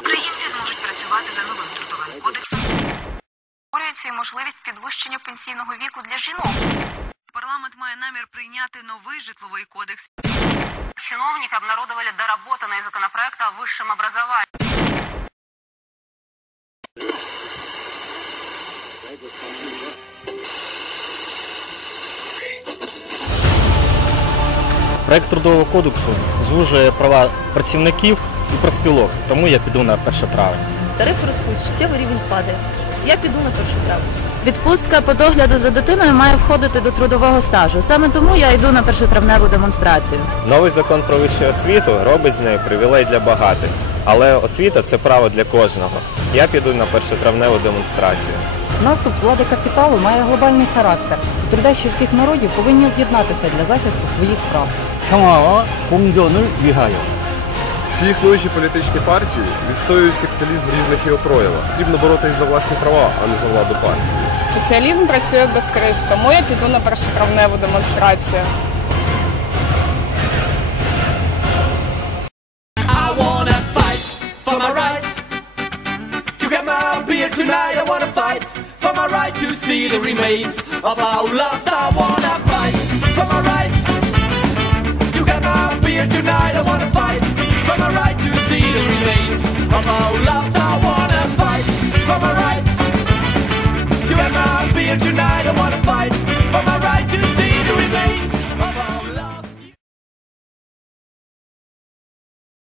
Українці зможуть працювати за новим трудовим кодексом. Створюється і можливість підвищення пенсійного віку для жінок. Парламент має намір прийняти новий житловий кодекс. Чиновники обнародовали доработанный законопроект о высшем образовании. Проект трудового кодексу звужує права працівників і профспілок, тому я піду на 1 травня. Тарифи ростуть, життєвий рівень падає. Я піду на першу травму. Відпустка по догляду за дитиною має входити до трудового стажу. Саме тому я йду на першотравневу демонстрацію. Новий закон про вищу освіту робить з нею привілей для багатих. Але освіта це право для кожного. Я піду на першотравневу демонстрацію. Наступ влади капіталу має глобальний характер. Трудящі всіх народів повинні об'єднатися для захисту своїх прав. 평화와 공존을 위하여 всі існуючі політичні партії відстоюють капіталізм в різних його проявах. Потрібно боротись за власні права, а не за владу партії. Соціалізм працює без криз, тому я піду на першотравневу демонстрацію. Tonight. I wanna fight for my right to see the remains of our lost. I wanna fight lost, I wanna fight for my right. You and my beard, you.